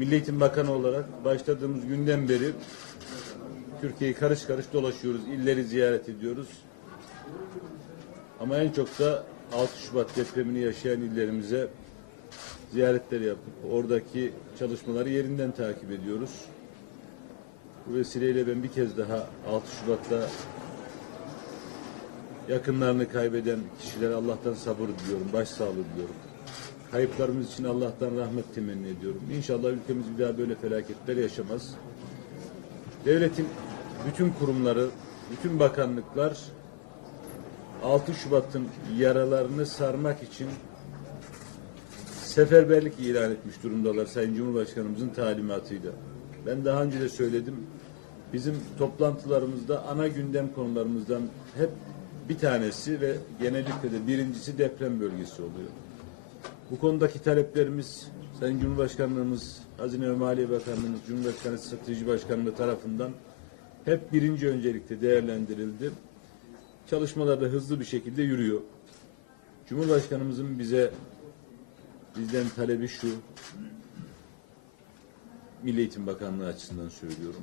Milli Eğitim Bakanı olarak başladığımız günden beri Türkiye'yi karış karış dolaşıyoruz. illeri ziyaret ediyoruz. Ama en çok da 6 Şubat depremini yaşayan illerimize ziyaretler yapıp oradaki çalışmaları yerinden takip ediyoruz. Bu vesileyle ben bir kez daha 6 Şubat'ta yakınlarını kaybeden kişilere Allah'tan sabır diliyorum, başsağlığı diliyorum. Kayıplarımız için Allah'tan rahmet temenni ediyorum. İnşallah ülkemiz bir daha böyle felaketler yaşamaz. Devletin bütün kurumları, bütün bakanlıklar 6 Şubat'ın yaralarını sarmak için seferberlik ilan etmiş durumdalar Sayın Cumhurbaşkanımızın talimatıyla. Ben daha önce de söyledim. Bizim toplantılarımızda ana gündem konularımızdan hep bir tanesi ve genellikle de birincisi deprem bölgesi oluyor. Bu konudaki taleplerimiz Sayın Cumhurbaşkanlığımız, Hazine ve Maliye Bakanlığımız, Cumhurbaşkanı Strateji Başkanlığı tarafından hep birinci öncelikle değerlendirildi. Çalışmalar da hızlı bir şekilde yürüyor. Cumhurbaşkanımızın bize bizden talebi şu. Milli Eğitim Bakanlığı açısından söylüyorum.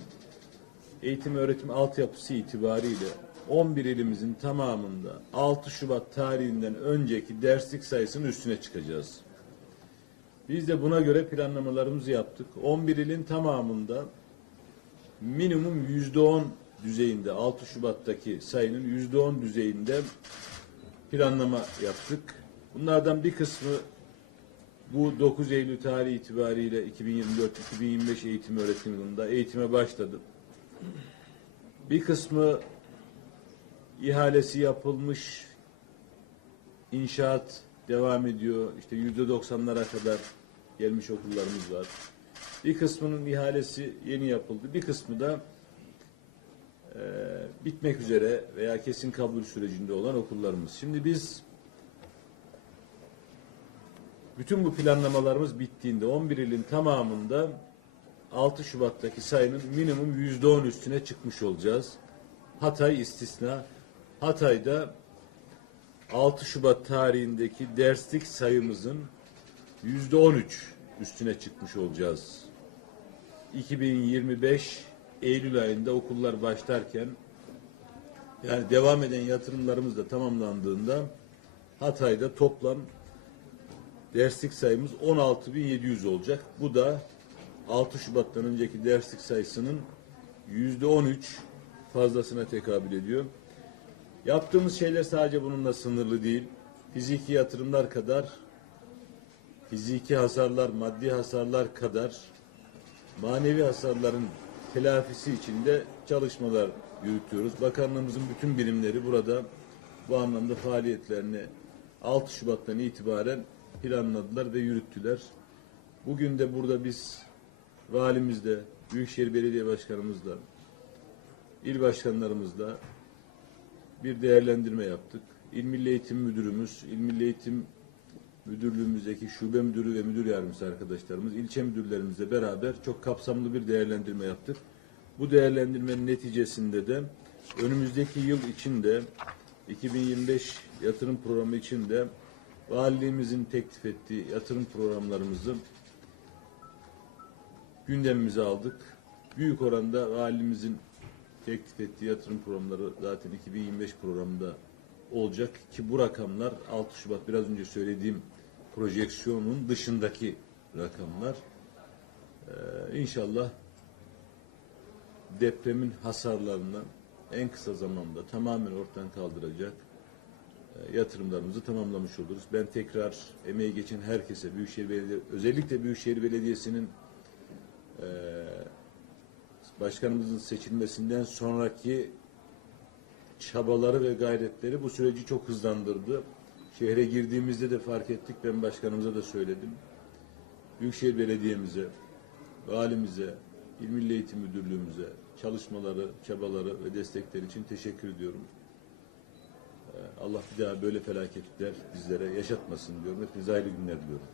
Eğitim öğretim altyapısı itibariyle 11 ilimizin tamamında 6 Şubat tarihinden önceki derslik sayısının üstüne çıkacağız. Biz de buna göre planlamalarımızı yaptık. 11 ilin tamamında minimum yüzde on düzeyinde 6 Şubat'taki sayının yüzde on düzeyinde planlama yaptık. Bunlardan bir kısmı bu 9 Eylül tarihi itibariyle 2024-2025 eğitim öğretim yılında eğitime başladı. Bir kısmı ihalesi yapılmış, inşaat devam ediyor. İşte yüzde doksanlara kadar gelmiş okullarımız var. Bir kısmının ihalesi yeni yapıldı. Bir kısmı da e, bitmek üzere veya kesin kabul sürecinde olan okullarımız. Şimdi biz bütün bu planlamalarımız bittiğinde 11 ilin tamamında 6 Şubat'taki sayının minimum yüzde on üstüne çıkmış olacağız. Hatay istisna. Hatay'da 6 Şubat tarihindeki derslik sayımızın yüzde on üç üstüne çıkmış olacağız. 2025 Eylül ayında okullar başlarken yani devam eden yatırımlarımız da tamamlandığında Hatay'da toplam derslik sayımız 16.700 olacak. Bu da 6 Şubat'tan önceki derslik sayısının yüzde 13 fazlasına tekabül ediyor. Yaptığımız şeyler sadece bununla sınırlı değil. Fiziki yatırımlar kadar, fiziki hasarlar, maddi hasarlar kadar manevi hasarların telafisi için de çalışmalar yürütüyoruz. Bakanlığımızın bütün birimleri burada bu anlamda faaliyetlerini 6 Şubat'tan itibaren planladılar ve yürüttüler. Bugün de burada biz valimizle, Büyükşehir Belediye Başkanımızla, il başkanlarımızla bir değerlendirme yaptık. İl Milli Eğitim Müdürümüz, İl Milli Eğitim Müdürlüğümüzdeki şube müdürü ve müdür yardımcısı arkadaşlarımız, ilçe müdürlerimizle beraber çok kapsamlı bir değerlendirme yaptık. Bu değerlendirmenin neticesinde de önümüzdeki yıl içinde 2025 yatırım programı içinde valiliğimizin teklif ettiği yatırım programlarımızı gündemimize aldık. Büyük oranda valimizin teklif ettiği yatırım programları zaten 2025 programında olacak ki bu rakamlar 6 Şubat biraz önce söylediğim projeksiyonun dışındaki rakamlar. Ee, inşallah depremin hasarlarını en kısa zamanda tamamen ortadan kaldıracak e, yatırımlarımızı tamamlamış oluruz. Ben tekrar emeği geçen herkese, Büyükşehir Belediye, özellikle Büyükşehir Belediyesi'nin e, başkanımızın seçilmesinden sonraki çabaları ve gayretleri bu süreci çok hızlandırdı. Şehre girdiğimizde de fark ettik. Ben başkanımıza da söyledim. Büyükşehir Belediye'mize, valimize, İl Milli Eğitim Müdürlüğümüze çalışmaları, çabaları ve destekleri için teşekkür ediyorum. Ee, Allah bir daha böyle felaketler bizlere yaşatmasın diyorum. Hepinize hayırlı günler diliyorum.